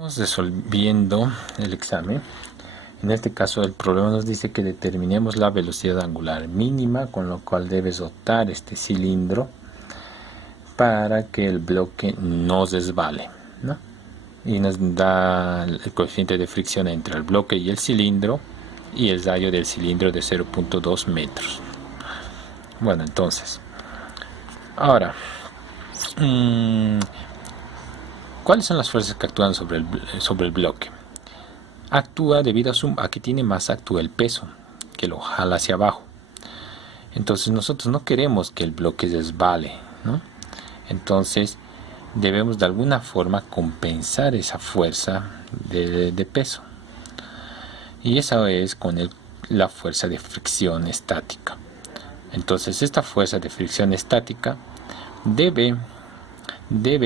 Estamos resolviendo el examen. En este caso el problema nos dice que determinemos la velocidad angular mínima, con lo cual debes rotar este cilindro para que el bloque no resbale, ¿no? Y nos da el coeficiente de fricción entre el bloque y el cilindro y el radio del cilindro de 0.2 metros. Bueno, entonces, ahora, ¿cuáles son las fuerzas que actúan sobre el bloque? Actúa debido a que tiene masa, actúa el peso, que lo jala hacia abajo. Entonces nosotros no queremos que el bloque resbale, ¿no? Entonces debemos de alguna forma compensar esa fuerza de peso. Y esa es con la fuerza de fricción estática. Entonces esta fuerza de fricción estática debe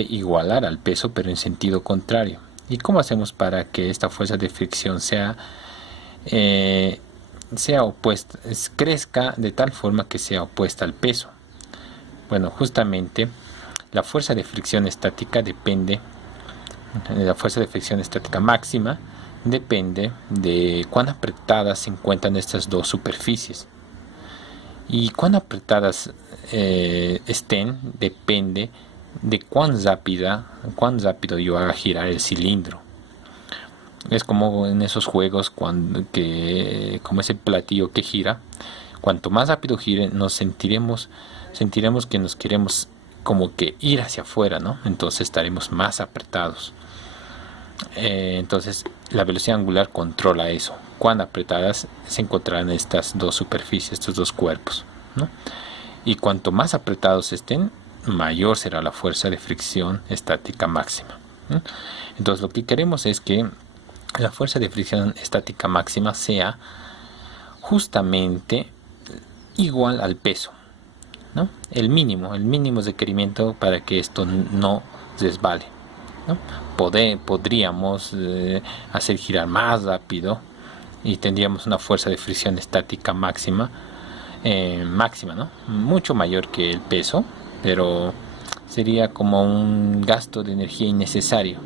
igualar al peso, pero en sentido contrario. ¿Y cómo hacemos para que esta fuerza de fricción sea opuesta, crezca de tal forma que sea opuesta al peso? Bueno, justamente la fuerza de fricción estática la fuerza de fricción estática máxima depende de cuán apretadas se encuentran estas dos superficies. Y cuán apretadas estén depende de cuán rápido yo haga girar el cilindro. Es como en esos juegos como ese platillo que gira. Cuanto más rápido gire, sentiremos que nos queremos como que ir hacia afuera, ¿no? Entonces estaremos más apretados. Entonces la velocidad angular controla eso, cuán apretadas se encontrarán estas dos superficies, estos dos cuerpos, ¿no? Y cuanto más apretados estén, mayor será la fuerza de fricción estática máxima, ¿no? Entonces lo que queremos es que la fuerza de fricción estática máxima sea justamente igual al peso, ¿no? El mínimo requerimiento para que esto no resbale, ¿no? Podríamos hacer girar más rápido y tendríamos una fuerza de fricción estática máxima, ¿no? Mucho mayor que el peso, pero sería como un gasto de energía innecesario,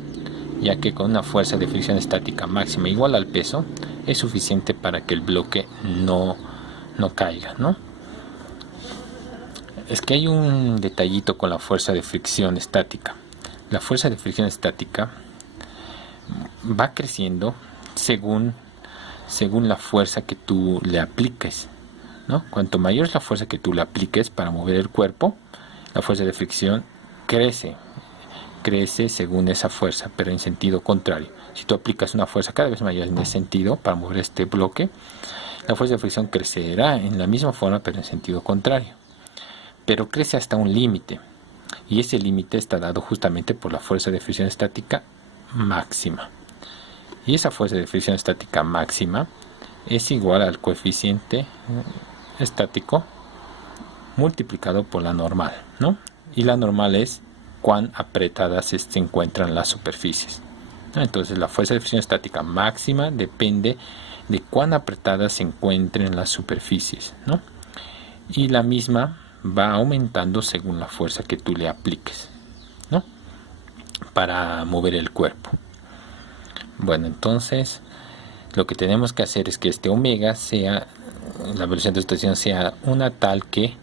ya que con una fuerza de fricción estática máxima igual al peso es suficiente para que el bloque no caiga, ¿no? Es que hay un detallito con la fuerza de fricción estática. La fuerza de fricción estática va creciendo según la fuerza que tú le apliques, ¿no? Cuanto mayor es la fuerza que tú le apliques para mover el cuerpo, la fuerza de fricción crece según esa fuerza, pero en sentido contrario. Si tú aplicas una fuerza cada vez mayor en ese sentido para mover este bloque, la fuerza de fricción crecerá en la misma forma, pero en sentido contrario. Pero crece hasta un límite, y ese límite está dado justamente por la fuerza de fricción estática máxima. Y esa fuerza de fricción estática máxima es igual al coeficiente estático multiplicado por la normal, ¿no? Y la normal es cuán apretadas se encuentran las superficies. Entonces la fuerza de fricción estática máxima depende de cuán apretadas se encuentren las superficies, ¿no? Y la misma va aumentando según la fuerza que tú le apliques, ¿no? Para mover el cuerpo. Bueno, entonces lo que tenemos que hacer es que este omega la velocidad de rotación sea una tal que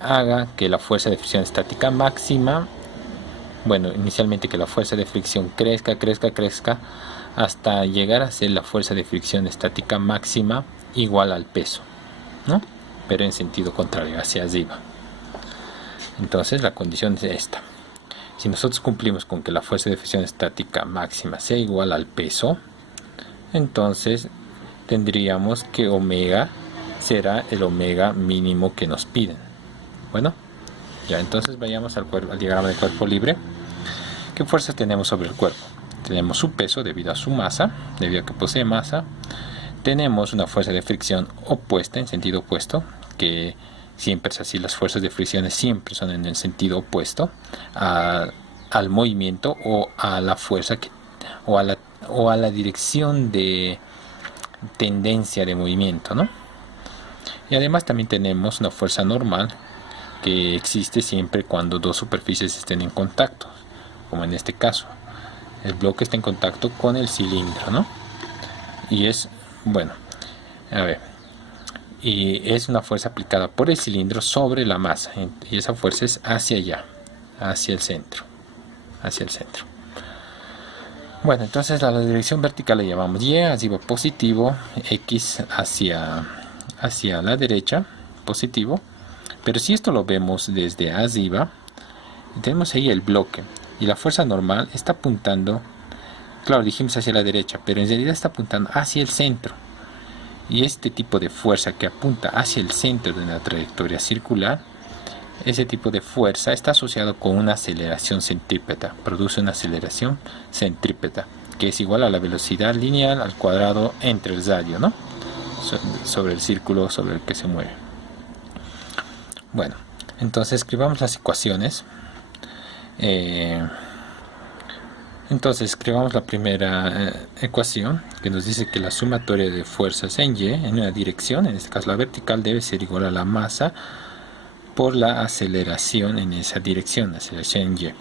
haga que la fuerza de fricción estática máxima, inicialmente que la fuerza de fricción crezca hasta llegar a ser la fuerza de fricción estática máxima igual al peso, ¿no? Pero en sentido contrario, hacia arriba. Entonces la condición es esta: si nosotros cumplimos con que la fuerza de fricción estática máxima sea igual al peso, entonces tendríamos que omega será el omega mínimo que nos piden. Bueno, ya entonces vayamos al diagrama de cuerpo libre. ¿Qué fuerzas tenemos sobre el cuerpo? Tenemos su peso debido a su masa, debido a que posee masa. Tenemos una fuerza de fricción opuesta, en sentido opuesto, que siempre es así, las fuerzas de fricción siempre son en el sentido opuesto al movimiento o a la fuerza o a la dirección de tendencia de movimiento, ¿no? Y además también tenemos una fuerza normal que existe siempre cuando dos superficies estén en contacto, como en este caso. El bloque está en contacto con el cilindro, ¿no? Y es, bueno, a ver, y es una fuerza aplicada por el cilindro sobre la masa, y esa fuerza es hacia allá, hacia el centro, hacia el centro. Bueno, entonces a la dirección vertical le llamamos Y, arriba positivo, X hacia la derecha, positivo. Pero si esto lo vemos desde arriba, tenemos ahí el bloque, y la fuerza normal está apuntando, claro, dijimos hacia la derecha, pero en realidad está apuntando hacia el centro. Y este tipo de fuerza que apunta hacia el centro de una trayectoria circular, ese tipo de fuerza está asociado con una aceleración centrípeta, produce una aceleración centrípeta, que es igual a la velocidad lineal al cuadrado entre el radio, ¿no? Sobre el círculo sobre el que se mueve. Bueno, entonces escribamos las ecuaciones. Entonces escribamos la primera ecuación, que nos dice que la sumatoria de fuerzas en Y, en una dirección, en este caso la vertical, debe ser igual a la masa por la aceleración en esa dirección, aceleración en Y.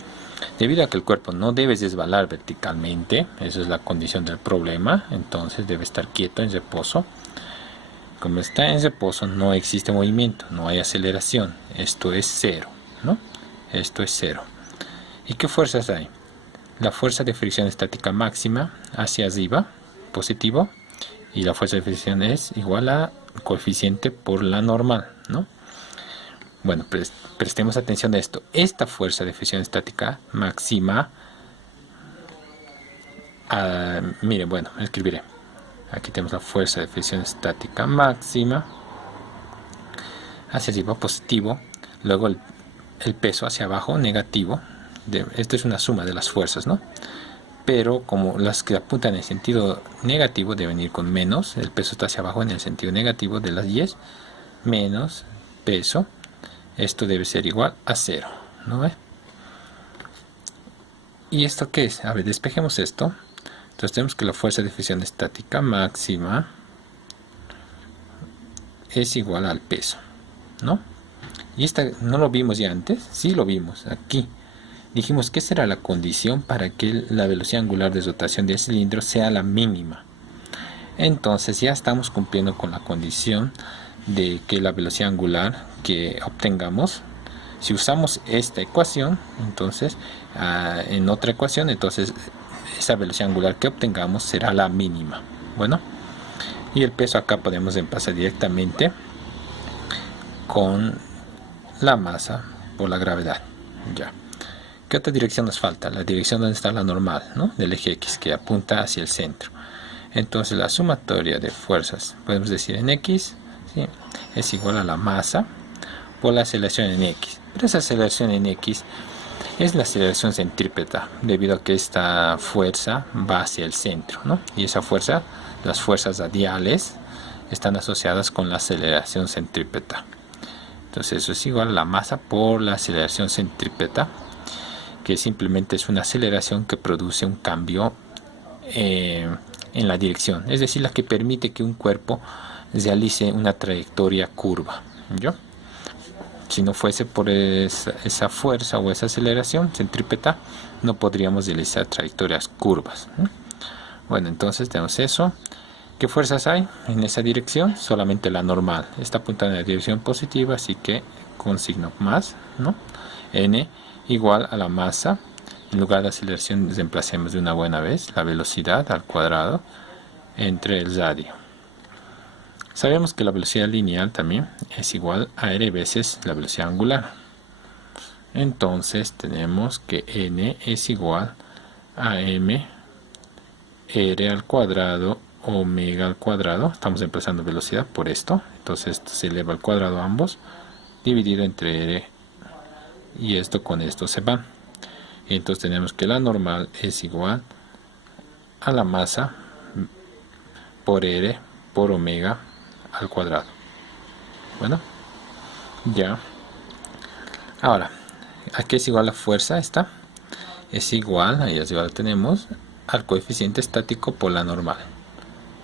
Debido a que el cuerpo no debe resbalar verticalmente, esa es la condición del problema, entonces debe estar quieto en reposo. Como está en reposo, no existe movimiento, no hay aceleración, esto es cero, ¿no? Esto es cero. ¿Y qué fuerzas hay? La fuerza de fricción estática máxima hacia arriba, positivo, y la fuerza de fricción es igual a coeficiente por la normal, ¿no? Bueno, prestemos atención a esto. Esta fuerza de fricción estática máxima, miren, bueno, escribiré. Aquí tenemos la fuerza de fricción estática máxima hacia arriba, positivo, luego el peso hacia abajo, negativo. Esto es una suma de las fuerzas, ¿no? Pero como las que apuntan en el sentido negativo deben ir con menos, el peso está hacia abajo en el sentido negativo de las Y, menos peso, esto debe ser igual a 0, ¿no ve? ¿Y esto qué es? A ver, despejemos esto. Entonces tenemos que la fuerza de fricción estática máxima es igual al peso, ¿no? Y esta no lo vimos ya antes, sí lo vimos aquí. Dijimos que esa era la condición para que la velocidad angular de rotación del cilindro sea la mínima. Entonces ya estamos cumpliendo con la condición de que la velocidad angular que obtengamos, si usamos esta ecuación, entonces en otra ecuación, entonces esa velocidad angular que obtengamos será la mínima. Bueno, y el peso acá podemos reemplazar directamente con la masa por la gravedad. Ya. ¿Qué otra dirección nos falta? La dirección donde está la normal, ¿no? Del eje X, que apunta hacia el centro. Entonces la sumatoria de fuerzas, podemos decir en X, ¿sí?, es igual a la masa por la aceleración en X. Pero esa aceleración en X es la aceleración centrípeta, debido a que esta fuerza va hacia el centro, ¿no? Y esa fuerza, las fuerzas radiales, están asociadas con la aceleración centrípeta. Entonces eso es igual a la masa por la aceleración centrípeta, que simplemente es una aceleración que produce un cambio en la dirección, es decir, la que permite que un cuerpo realice una trayectoria curva. ¿Yo? Si no fuese por esa fuerza o esa aceleración centrípeta, no podríamos realizar trayectorias curvas. Bueno, entonces tenemos eso. ¿Qué fuerzas hay en esa dirección? Solamente la normal. Está apuntando en la dirección positiva, así que con signo más, ¿no? N igual a la masa. En lugar de aceleración reemplacemos de una buena vez la velocidad al cuadrado entre el radio. Sabemos que la velocidad lineal también es igual a r veces la velocidad angular. Entonces tenemos que n es igual a m r al cuadrado omega al cuadrado. Estamos reemplazando velocidad por esto. Entonces esto se eleva al cuadrado ambos, dividido entre r, y esto con esto se va. Y entonces tenemos que la normal es igual a la masa por r por omega al cuadrado. Bueno, ya. Ahora, ¿a qué es igual la fuerza? Esta es igual, ahí arriba lo tenemos, al coeficiente estático por la normal.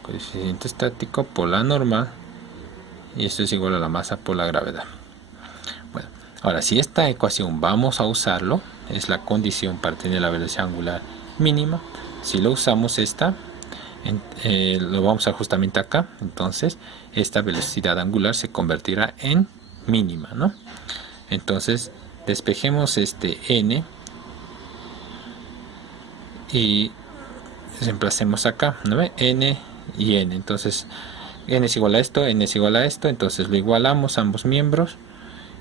Coeficiente estático por la normal, y esto es igual a la masa por la gravedad. Bueno, ahora si esta ecuación vamos a usarlo, es la condición para tener la velocidad angular mínima. Si lo usamos lo vamos a justamente acá, entonces esta velocidad angular se convertirá en mínima, ¿no? Entonces despejemos este n y reemplacemos acá, ¿no ve? N y n. Entonces n es igual a esto, n es igual a esto, entonces lo igualamos ambos miembros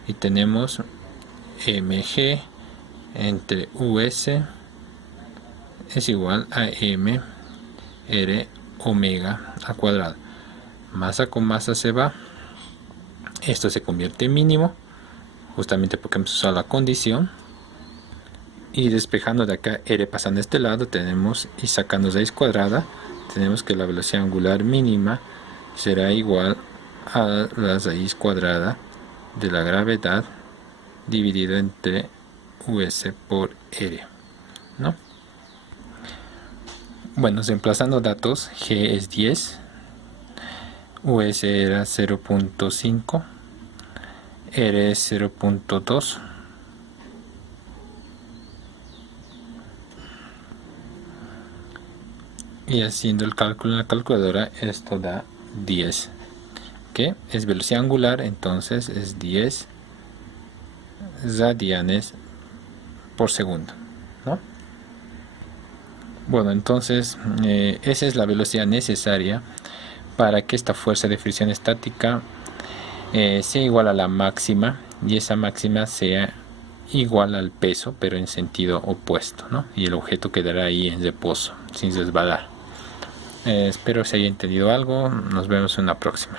y tenemos mg entre us es igual a m r omega al cuadrado. Masa con masa se va, esto se convierte en mínimo justamente porque hemos usado la condición, y despejando de acá r pasando a este lado tenemos, y sacando raíz cuadrada, tenemos que la velocidad angular mínima será igual a la raíz cuadrada de la gravedad dividido entre us por r, ¿no? Bueno, reemplazando datos, g es 10, us era 0.5, r es 0.2, y haciendo el cálculo en la calculadora esto da 10, que es velocidad angular, entonces es 10 radianes por segundo, ¿no? Bueno, entonces esa es la velocidad necesaria para que esta fuerza de fricción estática sea igual a la máxima, y esa máxima sea igual al peso, pero en sentido opuesto, ¿no? Y el objeto quedará ahí en reposo, sin resbalar. Espero se haya entendido algo. Nos vemos en la próxima.